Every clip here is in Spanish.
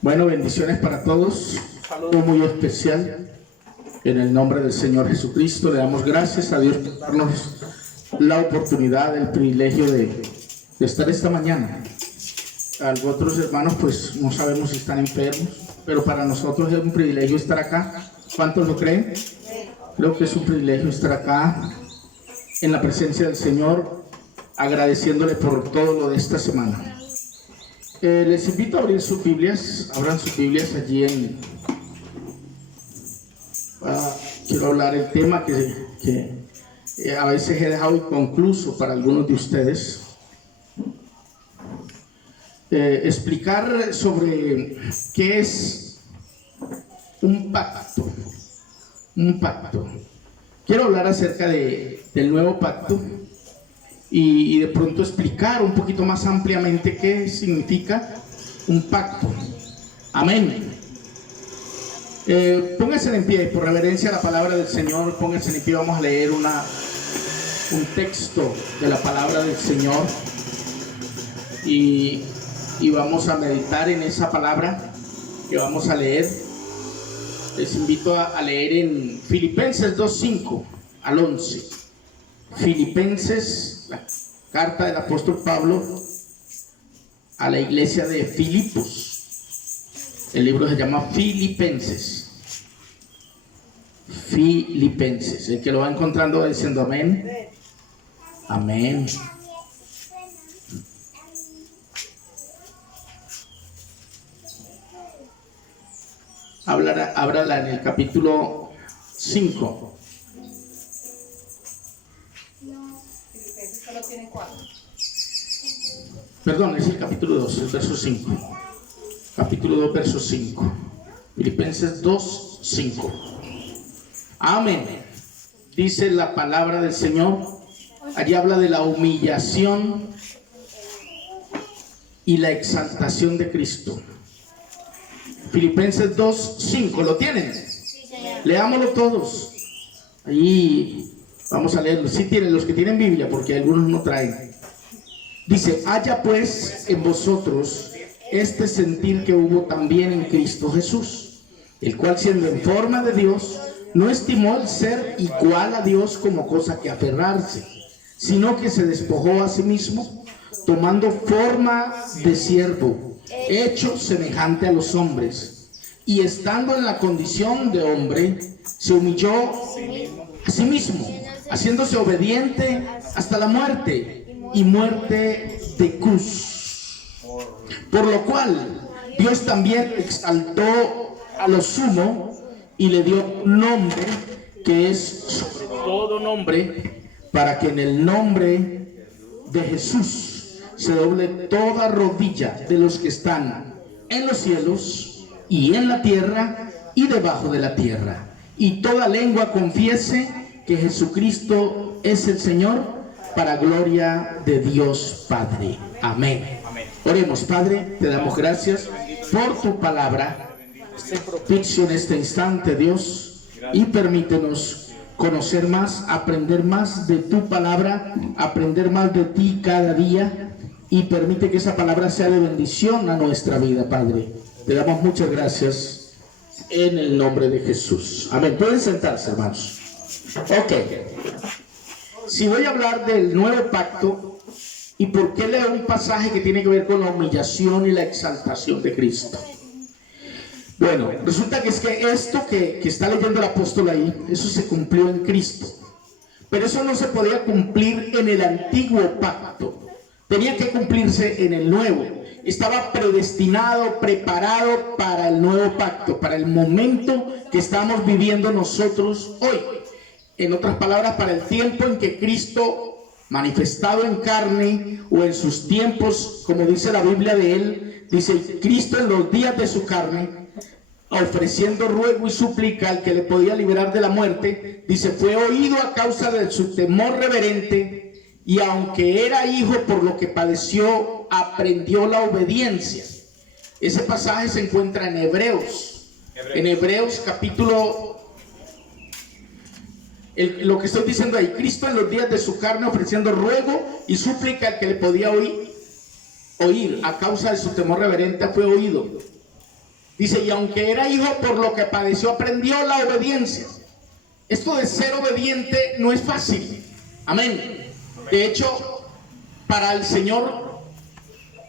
Bueno, bendiciones para todos. Un saludo muy especial en el nombre del Señor Jesucristo. Le damos gracias a Dios por darnos la oportunidad, el privilegio de estar esta mañana. Otros hermanos pues no sabemos si están enfermos, pero para nosotros es un privilegio estar acá. ¿Cuántos lo creen? Creo que es un privilegio estar acá en la presencia del Señor, agradeciéndole por todo lo de esta semana. Les invito a abrir sus Biblias, abran sus Biblias allí quiero hablar el tema que a veces he dejado inconcluso para algunos de ustedes. Explicar sobre qué es un pacto. Un pacto. Quiero hablar acerca del nuevo pacto y de pronto explicar un poquito más ampliamente qué significa un pacto. Amén. Pónganse en pie, por reverencia a la palabra del Señor, pónganse en pie. Vamos a leer un texto de la palabra del Señor y vamos a meditar en esa palabra que vamos a leer. Les invito a leer en Filipenses 2:5 al 11. Filipenses, la carta del apóstol Pablo a la iglesia de Filipos. El libro se llama Filipenses. Filipenses. El que lo va encontrando va diciendo amén. Amén. Háblala en el capítulo 5. Filipenses solo tiene 4. Perdón, es el capítulo 2, el verso 5. Capítulo 2, verso 5. Filipenses 2, 5. Amén. Dice la palabra del Señor. Allí habla de la humillación y la exaltación de Cristo. Filipenses 2, 5. ¿Lo tienen? Sí, señor. Leámoslo todos. Ahí vamos a leerlo. Sí tienen, los que tienen Biblia, porque algunos no traen. Dice: haya pues en vosotros este sentir que hubo también en Cristo Jesús, el cual, siendo en forma de Dios, no estimó el ser igual a Dios como cosa que aferrarse, sino que se despojó a sí mismo, tomando forma de siervo, hecho semejante a los hombres, y estando en la condición de hombre, se humilló a sí mismo, haciéndose obediente hasta la muerte, y muerte de cruz. Por lo cual Dios también exaltó a lo sumo y le dio un nombre que es sobre todo nombre, para que en el nombre de Jesús se doble toda rodilla de los que están en los cielos y en la tierra y debajo de la tierra, y toda lengua confiese que Jesucristo es el Señor, para gloria de Dios Padre. Amén. Oremos. Padre, te damos gracias por tu palabra. Sé propicio en este instante, Dios, y permítenos conocer más, aprender más de tu palabra, aprender más de ti cada día, y permite que esa palabra sea de bendición a nuestra vida, Padre. Te damos muchas gracias en el nombre de Jesús. Amén. Pueden sentarse, hermanos. Ok. Si voy a hablar del nuevo pacto, ¿y por qué leo un pasaje que tiene que ver con la humillación y la exaltación de Cristo? Bueno, resulta que es que esto que está leyendo el apóstol ahí, eso se cumplió en Cristo. Pero eso no se podía cumplir en el antiguo pacto. Tenía que cumplirse en el nuevo. Estaba predestinado, preparado para el nuevo pacto, para el momento que estamos viviendo nosotros hoy. En otras palabras, para el tiempo en que Cristo, manifestado en carne, o en sus tiempos, como dice la Biblia de él, dice: Cristo en los días de su carne, ofreciendo ruego y súplica al que le podía liberar de la muerte, dice, fue oído a causa de su temor reverente, y aunque era hijo, por lo que padeció, aprendió la obediencia. Ese pasaje se encuentra en Hebreos. En Hebreos capítulo... lo que estoy diciendo ahí: Cristo en los días de su carne, ofreciendo ruego y súplica al que le podía oír a causa de su temor reverente, fue oído. Dice, y aunque era hijo, por lo que padeció, aprendió la obediencia. Esto de ser obediente no es fácil. Amén. De hecho, para el Señor,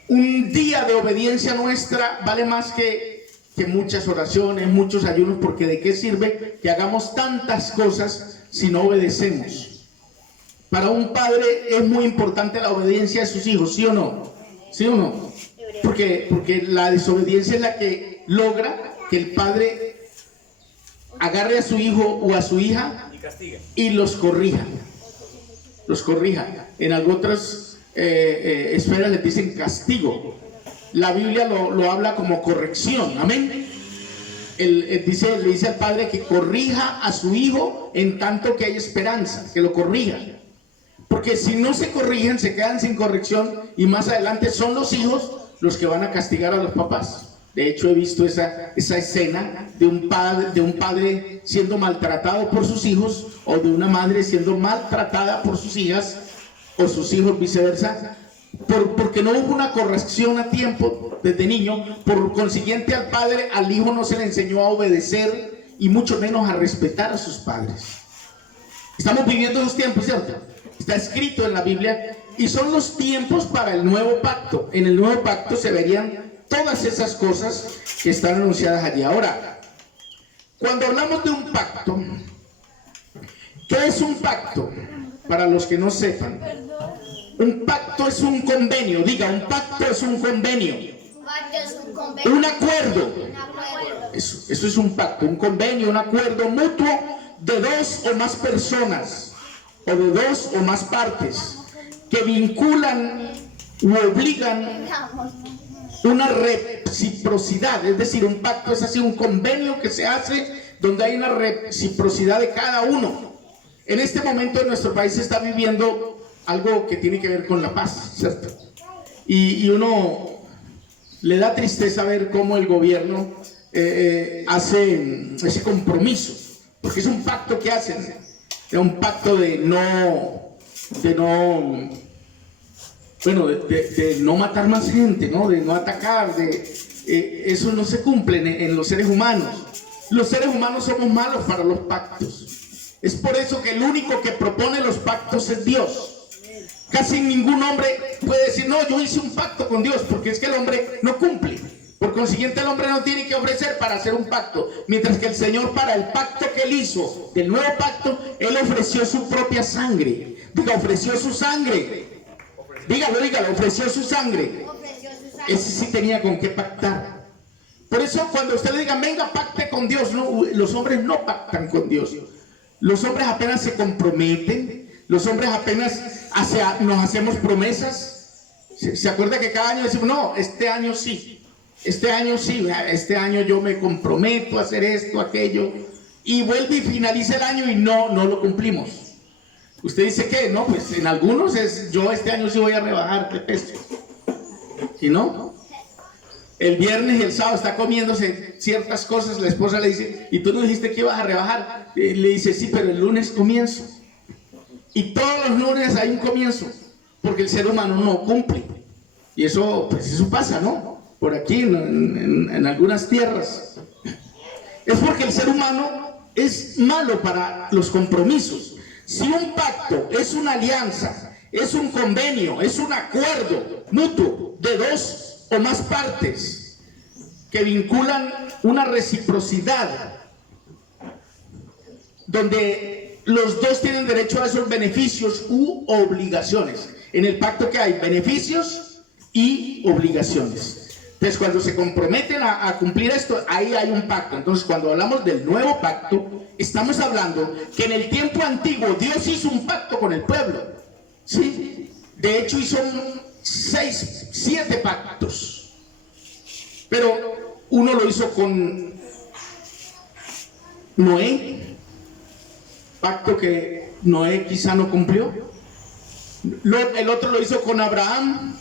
un día de obediencia nuestra vale más que muchas oraciones, muchos ayunos, porque ¿de qué sirve que hagamos tantas cosas si no obedecemos? Para un padre es muy importante la obediencia de sus hijos, ¿sí o no? ¿Sí o no? Porque la desobediencia es la que logra que el padre agarre a su hijo o a su hija y los corrija. Los corrija. En otras esferas les dicen castigo. La Biblia lo habla como corrección. Amén. Le dice al padre que corrija a su hijo en tanto que hay esperanza, que lo corrija. Porque si no se corrigen, se quedan sin corrección y más adelante son los hijos los que van a castigar a los papás. De hecho, he visto esa escena de un padre siendo maltratado por sus hijos, o de una madre siendo maltratada por sus hijas, o sus hijos viceversa, porque no hubo una corrección a tiempo desde niño. Por consiguiente, al hijo no se le enseñó a obedecer y mucho menos a respetar a sus padres. Estamos viviendo esos tiempos, ¿cierto? Está escrito en la Biblia y son los tiempos para el nuevo pacto. En el nuevo pacto se verían todas esas cosas que están anunciadas allí. Ahora, cuando hablamos de un pacto, ¿qué es un pacto? Para los que no sepan, un pacto es un convenio. Diga, un pacto es un convenio. Un acuerdo. Eso es un pacto, un convenio, un acuerdo mutuo de dos o más personas, o de dos o más partes, que vinculan u obligan una reciprocidad. Es decir, un pacto es así, un convenio que se hace donde hay una reciprocidad de cada uno. En este momento en nuestro país se está viviendo algo que tiene que ver con la paz, ¿cierto? Y uno le da tristeza ver cómo el gobierno hace ese compromiso, porque es un pacto que hacen, es un pacto de no matar más gente, ¿no? De no atacar, eso no se cumple en los seres humanos. Los seres humanos somos malos para los pactos. Es por eso que el único que propone los pactos es Dios. Casi ningún hombre puede decir, no, yo hice un pacto con Dios, porque es que el hombre no cumple. Por consiguiente, el hombre no tiene que ofrecer para hacer un pacto, mientras que el Señor, para el pacto que Él hizo, del nuevo pacto, Él ofreció su propia sangre. Diga, ofreció su sangre. Dígalo, ofreció su sangre. Ese sí tenía con qué pactar. Por eso, cuando usted le diga, venga, pacte con Dios, no, los hombres no pactan con Dios. Los hombres apenas se comprometen. Los hombres apenas nos hacemos promesas. ¿Se acuerda que cada año decimos, no, este año sí, este año yo me comprometo a hacer esto, aquello, y vuelve y finaliza el año y no lo cumplimos? Usted dice que no, pues en algunos yo este año sí voy a rebajar de peso, y no, el viernes y el sábado está comiéndose ciertas cosas, la esposa le dice, ¿y tú no dijiste que ibas a rebajar? Le dice, sí, pero el lunes comienzo. Y todos los lunes hay un comienzo, porque el ser humano no cumple. Y eso, pues eso pasa, ¿no? Por aquí, en algunas tierras. Es porque el ser humano es malo para los compromisos. Si un pacto es una alianza, es un convenio, es un acuerdo mutuo de dos o más partes que vinculan una reciprocidad, donde los dos tienen derecho a esos beneficios u obligaciones. En el pacto, que hay beneficios y obligaciones. Entonces, cuando se comprometen a cumplir esto, ahí hay un pacto. Entonces, cuando hablamos del nuevo pacto, estamos hablando que en el tiempo antiguo Dios hizo un pacto con el pueblo, ¿sí? De hecho, hizo 7 pactos. Pero uno lo hizo con Noé, pacto que Noé quizá no cumplió. El otro lo hizo con Abraham,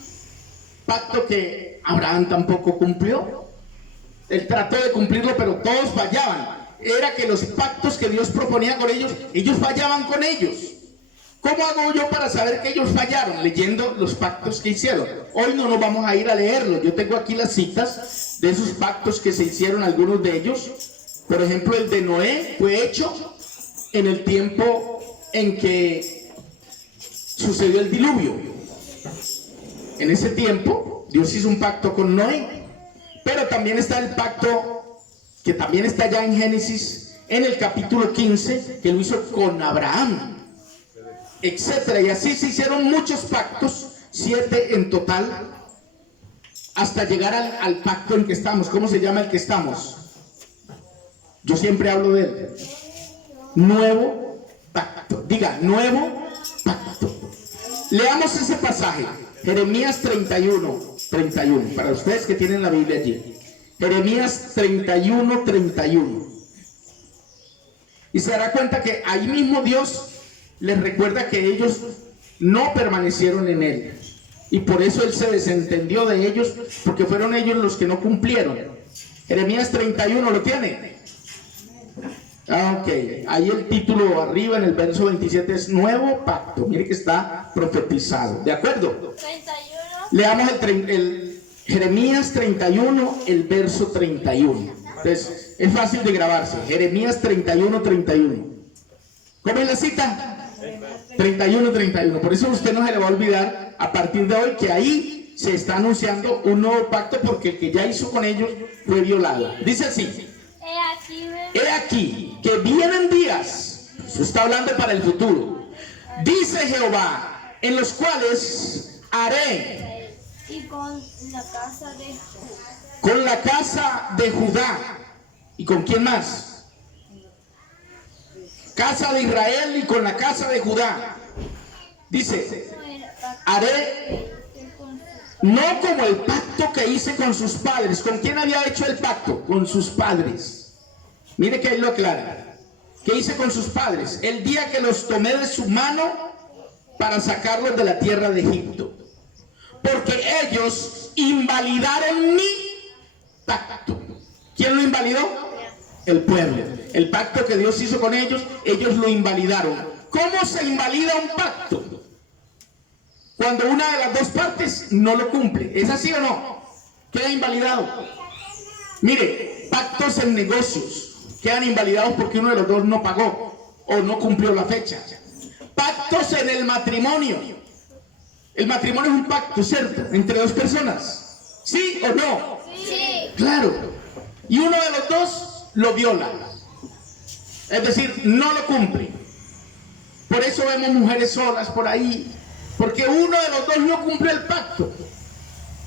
pacto que Abraham tampoco cumplió. Él trató de cumplirlo, pero todos fallaban. Era que los pactos que Dios proponía con ellos fallaban con ellos. ¿Cómo hago yo para saber que ellos fallaron? Leyendo los pactos que hicieron. Hoy no nos vamos a ir a leerlos. Yo tengo aquí las citas de esos pactos que se hicieron, algunos de ellos. Por ejemplo, el de Noé fue hecho en el tiempo en que sucedió el diluvio. En ese tiempo Dios hizo un pacto con Noé, pero también está el pacto que también está ya en Génesis, en el capítulo 15, que lo hizo con Abraham, etcétera. Y así se hicieron muchos pactos, 7 en total, hasta llegar al pacto en que estamos. ¿Cómo se llama el que estamos? Yo siempre hablo de él. Nuevo pacto. Diga, nuevo pacto. Leamos ese pasaje, Jeremías 31, para ustedes que tienen la Biblia allí. Jeremías 31. Y se dará cuenta que ahí mismo Dios les recuerda que ellos no permanecieron en él. Y por eso él se desentendió de ellos, porque fueron ellos los que no cumplieron. Jeremías 31, ¿lo tiene? Ok, ahí el título arriba en el verso 27 es Nuevo Pacto. Mire que está profetizado, ¿de acuerdo? 31. Leamos el Jeremías 31, el verso 31. Entonces, es fácil de grabarse. Jeremías 31. ¿Cómo es la cita? 31. Por eso usted no se le va a olvidar a partir de hoy que ahí se está anunciando un nuevo pacto, porque el que ya hizo con ellos fue violado. Dice así: He aquí que vienen días, eso está hablando para el futuro, dice Jehová, en los cuales haré Y con la casa de con la casa de Judá. ¿Y con quién más? Casa de Israel y con la casa de Judá. Dice, haré no como el pacto que hice con sus padres. ¿Con quién había hecho el pacto? Con sus padres. Mire que ahí lo aclara. ¿Qué hice con sus padres? El día que los tomé de su mano para sacarlos de la tierra de Egipto. Porque ellos invalidaron mi pacto. ¿Quién lo invalidó? El pueblo. El pacto que Dios hizo con ellos, ellos lo invalidaron. ¿Cómo se invalida un pacto? Cuando una de las dos partes no lo cumple. ¿Es así o no? Queda invalidado. Mire, pactos en negocios quedan invalidados porque uno de los dos no pagó o no cumplió la fecha. Pactos en el matrimonio. El matrimonio es un pacto, ¿cierto? Entre dos personas. ¿Sí o no? Sí. Claro. Y uno de los dos lo viola. Es decir, no lo cumple. Por eso vemos mujeres solas por ahí. Porque uno de los dos no cumple el pacto.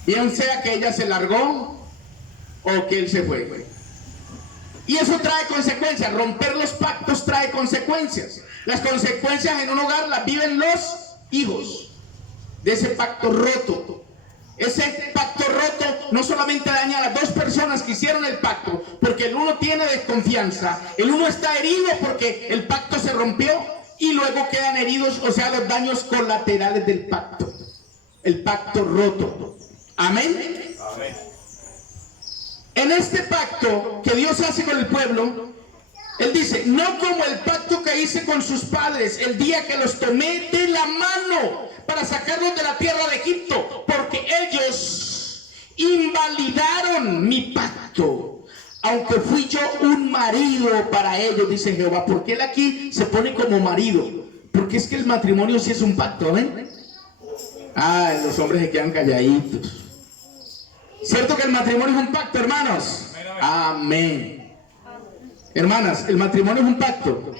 Bien sea que ella se largó o que él se fue. Y eso trae consecuencias. Romper los pactos trae consecuencias. Las consecuencias en un hogar las viven los hijos de ese pacto roto. Ese pacto roto no solamente daña a las dos personas que hicieron el pacto, porque el uno tiene desconfianza, el uno está herido porque el pacto se rompió, y luego quedan heridos, o sea, los daños colaterales del pacto. El pacto roto. Amén. Amén. En este pacto que Dios hace con el pueblo, Él dice, no como el pacto que hice con sus padres el día que los tomé de la mano para sacarlos de la tierra de Egipto, porque ellos invalidaron mi pacto, aunque fui yo un marido para ellos, dice Jehová. Porque Él aquí se pone como marido, porque es que el matrimonio sí es un pacto, ¿ven? Los hombres se quedan calladitos. ¿Cierto que el matrimonio es un pacto, hermanos? Amén. Hermanas, el matrimonio es un pacto.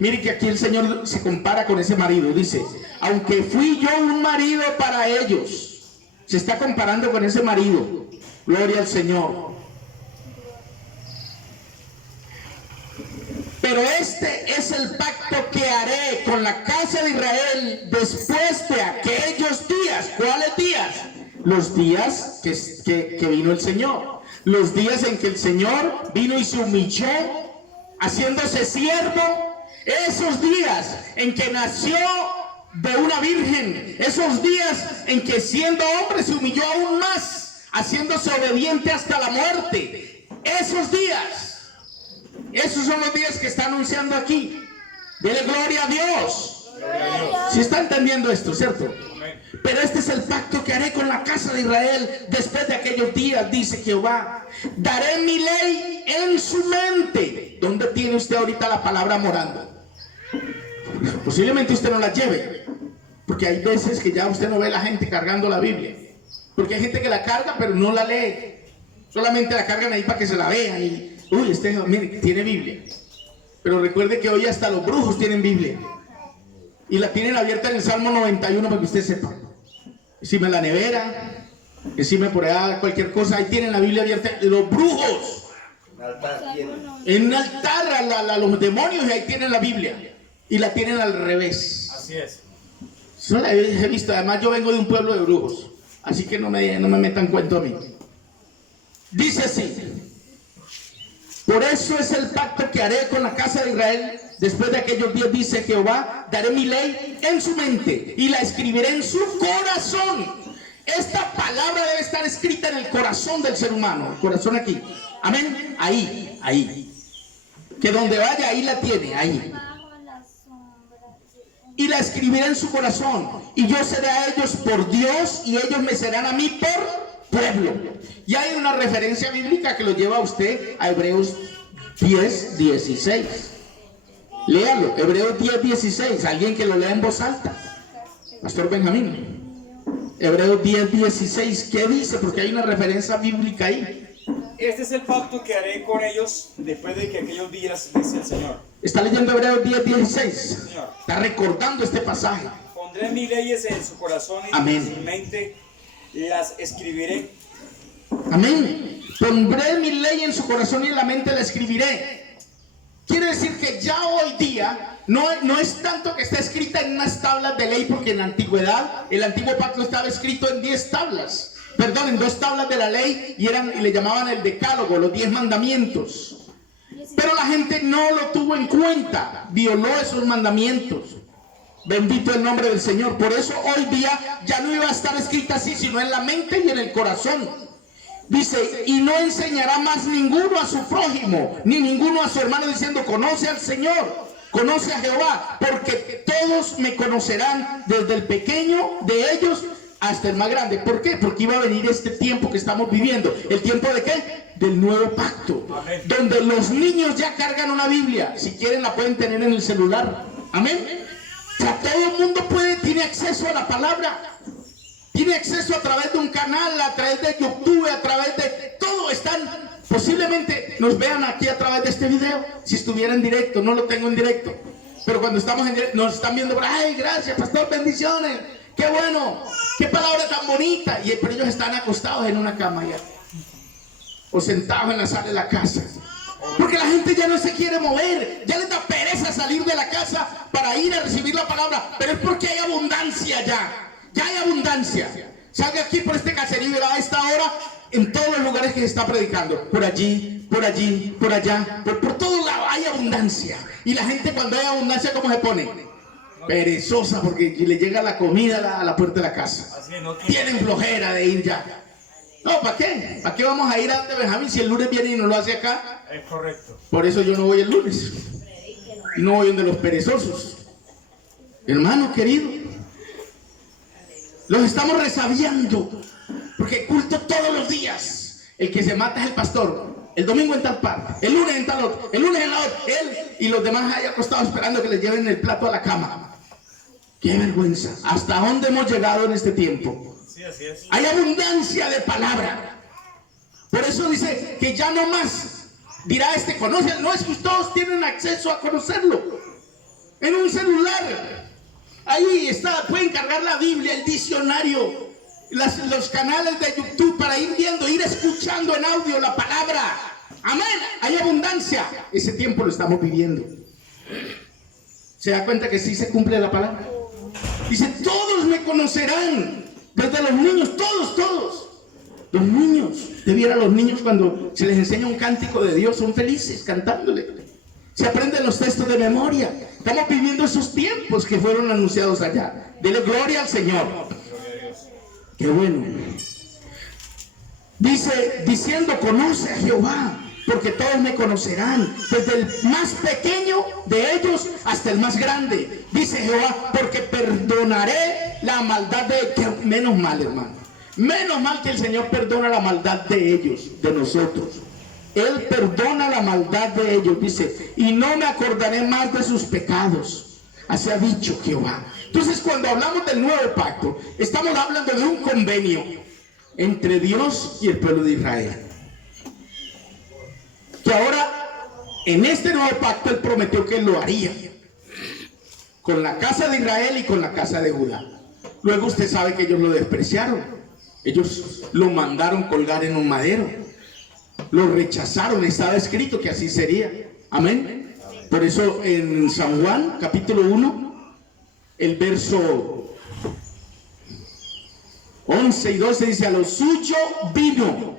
Mire que aquí el Señor se compara con ese marido. Dice, aunque fui yo un marido para ellos. Se está comparando con ese marido. Gloria al Señor. Pero este es el pacto que haré con la casa de Israel después de aquellos días. ¿Cuáles días? Los días que vino el Señor. Los días en que el Señor vino y se humilló, haciéndose siervo. Esos días en que nació de una virgen. Esos días en que siendo hombre se humilló aún más, haciéndose obediente hasta la muerte. Esos días. Esos son los días que está anunciando aquí. Dele gloria a Dios. ¿Sí está entendiendo esto, cierto? pero este es el pacto que haré con la casa de Israel después de aquellos días, dice Jehová. Daré mi ley en su mente. ¿Dónde tiene usted ahorita la palabra morando? Posiblemente usted no la lleve, porque hay veces que ya usted no ve a la gente cargando la Biblia, porque hay gente que la carga pero no la lee, solamente la cargan ahí para que se la vean y, uy, este, mire, tiene Biblia. Pero recuerde que hoy hasta los brujos tienen Biblia y la tienen abierta en el Salmo 91 para que usted sepa. Encima de la nevera, encima por allá cualquier cosa, ahí tienen la Biblia abierta. Los brujos en un altar a los demonios, y ahí tienen la Biblia y la tienen al revés. Así es. Eso la he visto. Además yo vengo de un pueblo de brujos, así que no me metan cuento a mí. Dice así: por eso es el pacto que haré con la casa de Israel después de aquellos días, dice Jehová. Daré mi ley en su mente y la escribiré en su corazón. Esta palabra debe estar escrita en el corazón del ser humano. El corazón aquí, amén. Ahí que donde vaya, ahí la tiene, ahí. Y la escribiré en su corazón, y yo seré a ellos por Dios, y ellos me serán a mí por pueblo. Y hay una referencia bíblica que lo lleva a usted a Hebreos 10:16. Léalo, Hebreos 10:16. Alguien que lo lea en voz alta. Pastor Benjamín. Hebreos 10:16. ¿Qué dice? Porque hay una referencia bíblica ahí. Este es el pacto que haré con ellos después de que aquellos días, dice el Señor. ¿Está leyendo Hebreos 10:16? Señor. Está recordando este pasaje. Pondré mis leyes en su corazón y Amén. en su mente las escribiré. Amén. Pondré mi ley en su corazón y en la mente la escribiré. Quiere decir que ya hoy día no es tanto que está escrita en unas tablas de ley, porque en la antigüedad el antiguo pacto estaba escrito en 10 tablas. Perdón, en 2 tablas de la ley, y le llamaban el decálogo, los 10 mandamientos. Pero la gente no lo tuvo en cuenta, violó esos mandamientos. Bendito el nombre del Señor. Por eso hoy día ya no iba a estar escrita así, sino en la mente y en el corazón. Dice: y no enseñará más ninguno a su prójimo, ni ninguno a su hermano, diciendo: conoce al Señor, conoce a Jehová, porque todos me conocerán, desde el pequeño de ellos hasta el más grande. ¿Por qué? Porque iba a venir este tiempo que estamos viviendo. ¿El tiempo de qué? Del nuevo pacto. Amén. Donde los niños ya cargan una Biblia. Si quieren la pueden tener en el celular. Amén. O sea, todo el mundo tiene acceso a la palabra. Tiene acceso a través de un canal, a través de YouTube, a través de todo. Posiblemente nos vean aquí a través de este video. Si estuviera en directo, no lo tengo en directo, pero cuando estamos en directo nos están viendo. ¡Ay, gracias, pastor! Bendiciones. ¡Qué bueno! ¡Qué palabra tan bonita! Pero ellos están acostados en una cama ya, o sentados en la sala de la casa, porque la gente ya no se quiere mover. Ya les da pereza salir de la casa para ir a recibir la palabra. Pero es porque hay abundancia ya. Ya hay abundancia. Salga aquí por este caserío y verá a esta hora en todos los lugares que se está predicando. Por allí, por allá, por todos lados hay abundancia. Y la gente, cuando hay abundancia, ¿cómo se pone? Perezosa, porque le llega la comida a la puerta de la casa. Tienen flojera de ir ya. No, ¿para qué? ¿Para qué vamos a ir a Benjamín si el lunes viene y nos lo hace acá? Es correcto. Por eso yo no voy el lunes. No voy donde los perezosos. Hermano querido, los estamos resabiando, porque culto todos los días. El que se mata es el pastor. El domingo en tal parte, el lunes en tal otro, el lunes en la otra. Él y los demás ahí acostados esperando que les lleven el plato a la cama. ¡Qué vergüenza! ¿Hasta dónde hemos llegado en este tiempo? Sí, así es. Hay abundancia de palabra. Por eso dice que ya no más dirá conoce. No, es que todos tienen acceso a conocerlo en un celular. Ahí está, pueden cargar la Biblia, el diccionario, los canales de YouTube para ir viendo, ir escuchando en audio la palabra. Amén. Hay abundancia. Ese tiempo lo estamos viviendo. ¿Se da cuenta que sí se cumple la palabra? Dice: todos me conocerán. Desde los niños, todos. Los niños, debiera los niños, cuando se les enseña un cántico de Dios, son felices cantándole. Se aprenden los textos de memoria. Estamos viviendo esos tiempos que fueron anunciados allá. Dele gloria al Señor. Qué bueno. Dice, diciendo: conoce a Jehová, porque todos me conocerán, desde el más pequeño de ellos hasta el más grande. Dice Jehová: porque perdonaré la maldad de que menos mal, hermano. Menos mal que el Señor perdona la maldad de ellos, de nosotros. Él perdona la maldad de ellos, dice, y no me acordaré más de sus pecados. Así ha dicho Jehová. Entonces, cuando hablamos del nuevo pacto, estamos hablando de un convenio entre Dios y el pueblo de Israel. Que ahora, en este nuevo pacto, Él prometió que Él lo haría con la casa de Israel y con la casa de Judá. Luego usted sabe que ellos lo despreciaron. Ellos lo mandaron colgar en un madero. Lo rechazaron. Estaba escrito que así sería. Amén. Por eso en San Juan, capítulo 1, el verso 11 y 12 dice: a lo suyo vino,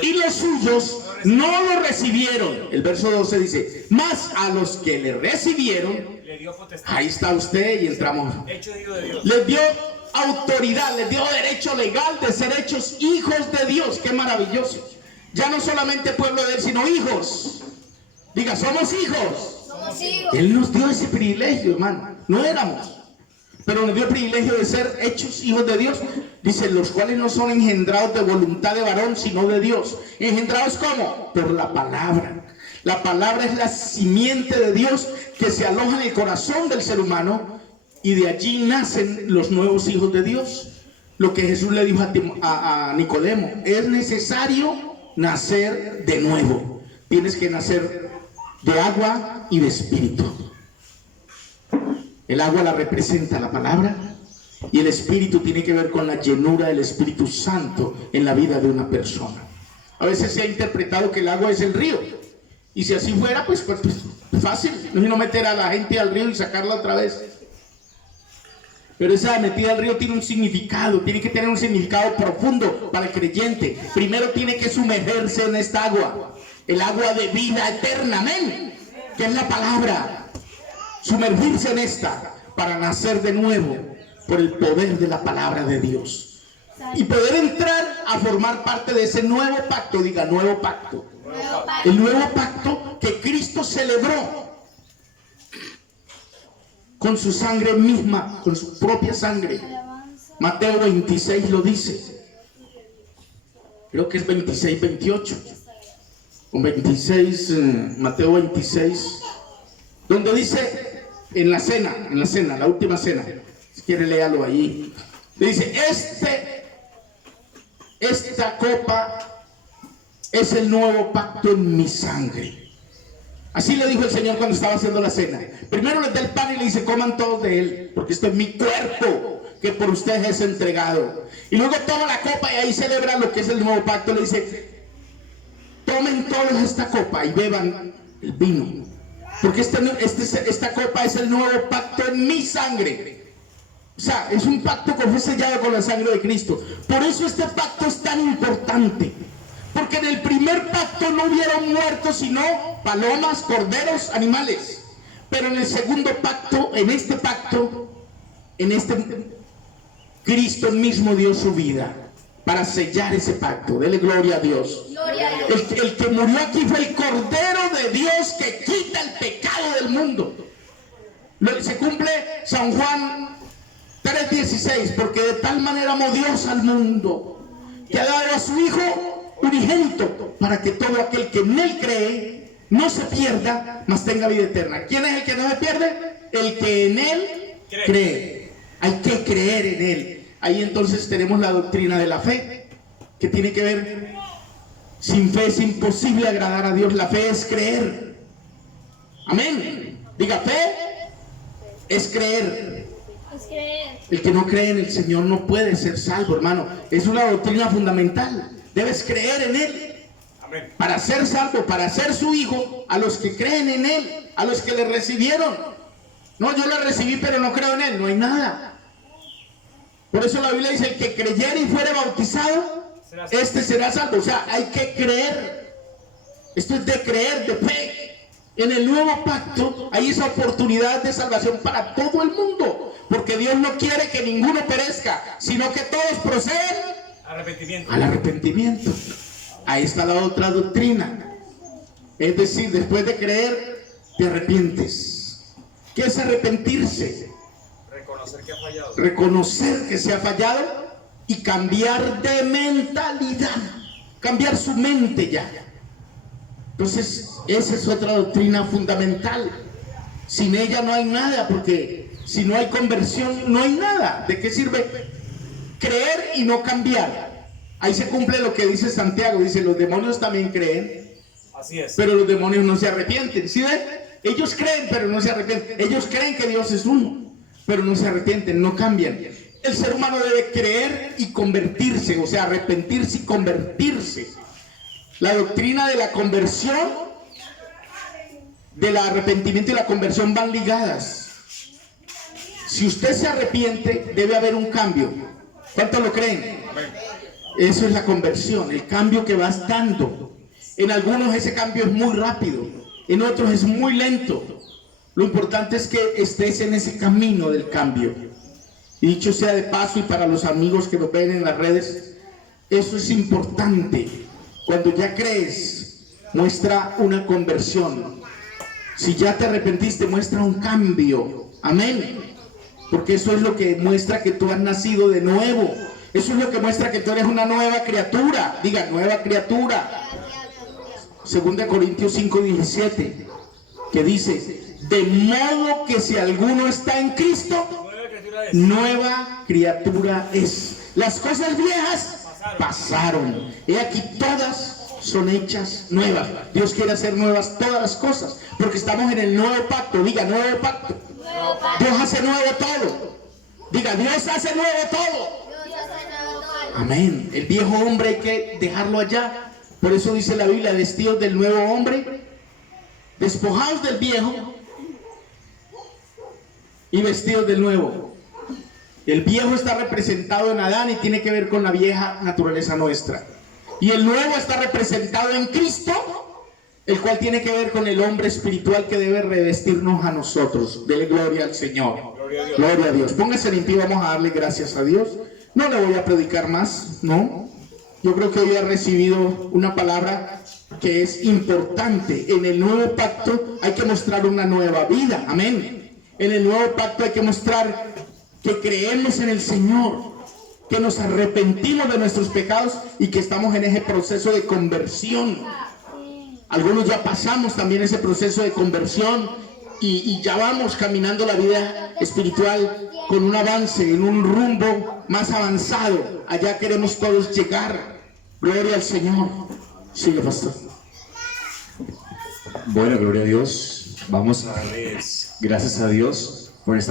y los suyos no lo recibieron. El verso 12 dice: mas a los que le recibieron, Le dio potestad. ahí está usted y entramos. Hecho hijo de Dios. Les dio autoridad, les dio derecho legal de ser hechos hijos de Dios. Qué maravilloso. Ya no solamente pueblo de Él, sino hijos. Diga, somos hijos. Somos hijos. Él nos dio ese privilegio, hermano. No éramos, pero nos dio el privilegio de ser hechos hijos de Dios. Dice, los cuales no son engendrados de voluntad de varón, sino de Dios. ¿Engendrados cómo? Por la palabra. La palabra es la simiente de Dios que se aloja en el corazón del ser humano, y de allí nacen los nuevos hijos de Dios. Lo que Jesús le dijo a Nicodemo: es necesario nacer de nuevo. Tienes que nacer de agua y de espíritu. El agua la representa la palabra, y el espíritu tiene que ver con la llenura del Espíritu Santo en la vida de una persona. A veces se ha interpretado que el agua es el río, y si así fuera, pues fácil, no meter a la gente al río y sacarla otra vez. Pero esa metida al río tiene un significado, tiene que tener un significado profundo para el creyente. Primero tiene que sumergerse en esta agua, el agua de vida eterna, amén, que es la palabra. Sumergirse en esta para nacer de nuevo por el poder de la palabra de Dios, y poder entrar a formar parte de ese nuevo pacto. Diga, nuevo pacto. El nuevo pacto que Cristo celebró con su sangre misma, con su propia sangre. Mateo 26 lo dice. Creo que es 26, 28. Con 26, Mateo 26, donde dice en la cena, la última cena. Si quiere, léalo ahí. Le dice: esta copa es el nuevo pacto en mi sangre. Así le dijo el Señor cuando estaba haciendo la cena. Primero les da el pan y le dice: coman todos de él, porque esto es mi cuerpo que por ustedes es entregado. Y luego toma la copa y ahí celebra lo que es el nuevo pacto. Le dice: tomen todos esta copa y beban el vino, porque esta copa es el nuevo pacto en mi sangre. O sea, es un pacto que fue sellado con la sangre de Cristo. Por eso este pacto es tan importante, porque en el primer pacto no hubieron muertos sino palomas, corderos, animales. Pero en el segundo pacto, en este Cristo mismo dio su vida para sellar ese pacto. Dele gloria a Dios. Gloria a Dios. El que murió aquí fue el Cordero de Dios que quita el pecado del mundo. Se cumple San Juan 3:16, porque de tal manera amó Dios al mundo que ha dado a su Hijo unigénito, para que todo aquel que en Él cree no se pierda, mas tenga vida eterna. ¿Quién es el que no se pierde? El que en Él cree. Hay que creer en Él. Ahí entonces tenemos la doctrina de la fe, que tiene que ver: sin fe es imposible agradar a Dios. La fe es creer. Amén. Diga, fe es creer. Es creer. El que no cree en el Señor no puede ser salvo, hermano. Es una doctrina fundamental. Debes creer en Él para ser salvo, para ser su hijo. A los que creen en Él, a los que le recibieron. No, yo le recibí pero no creo en Él, no hay nada. Por eso la Biblia dice: el que creyere y fuere bautizado, este será salvo. O sea, hay que creer. Esto es de creer, de fe. En el nuevo pacto hay esa oportunidad de salvación para todo el mundo, porque Dios no quiere que ninguno perezca, sino que todos proceden al arrepentimiento. Ahí está la otra doctrina. Es decir, después de creer, te arrepientes. ¿Qué es arrepentirse? Reconocer que ha fallado. Reconocer que se ha fallado y cambiar de mentalidad, cambiar su mente ya. Entonces, esa es otra doctrina fundamental. Sin ella no hay nada, porque si no hay conversión, no hay nada. ¿De qué sirve creer y no cambiar? Ahí se cumple lo que dice Santiago. Dice, los demonios también creen, Así es. pero los demonios no se arrepienten. ¿Sí ven? Ellos creen, pero no se arrepienten. Ellos creen que Dios es uno, pero no se arrepienten, no cambian. El ser humano debe creer y convertirse, o sea, arrepentirse y convertirse. La doctrina de la conversión, del arrepentimiento y la conversión van ligadas. Si usted se arrepiente, debe haber un cambio. ¿Cuántos lo creen? Eso es la conversión, el cambio que vas dando. En algunos ese cambio es muy rápido, en otros es muy lento. Lo importante es que estés en ese camino del cambio. Y dicho sea de paso, y para los amigos que nos ven en las redes, eso es importante. Cuando ya crees, muestra una conversión. Si ya te arrepentiste, muestra un cambio. Amén. Porque eso es lo que muestra que tú has nacido de nuevo. Eso es lo que muestra que tú eres una nueva criatura. Diga, nueva criatura. 2 Corintios 5:17, que dice, de modo que si alguno está en Cristo, nueva criatura es. Las cosas viejas pasaron. He aquí todas son hechas nuevas. Dios quiere hacer nuevas todas las cosas, porque estamos en el nuevo pacto. Diga, nuevo pacto. Dios hace nuevo todo. Diga, Dios hace nuevo todo. Amén. El viejo hombre hay que dejarlo allá. Por eso dice la Biblia, vestidos del nuevo hombre, despojados del viejo y vestidos del nuevo. El viejo está representado en Adán y tiene que ver con la vieja naturaleza nuestra. Y el nuevo está representado en Cristo, el cual tiene que ver con el hombre espiritual que debe revestirnos a nosotros. Dele gloria al Señor. Gloria a Dios. Póngase en pie, vamos a darle gracias a Dios. No le voy a predicar más, ¿no? Yo creo que hoy he recibido una palabra que es importante. En el nuevo pacto hay que mostrar una nueva vida. Amén. En el nuevo pacto hay que mostrar que creemos en el Señor, que nos arrepentimos de nuestros pecados y que estamos en ese proceso de conversión. Algunos ya pasamos también ese proceso de conversión y ya vamos caminando la vida espiritual con un avance, en un rumbo más avanzado. Allá queremos todos llegar. Gloria al Señor. Sigue, pastor. Bueno, gloria a Dios. Vamos a darles gracias a Dios por esta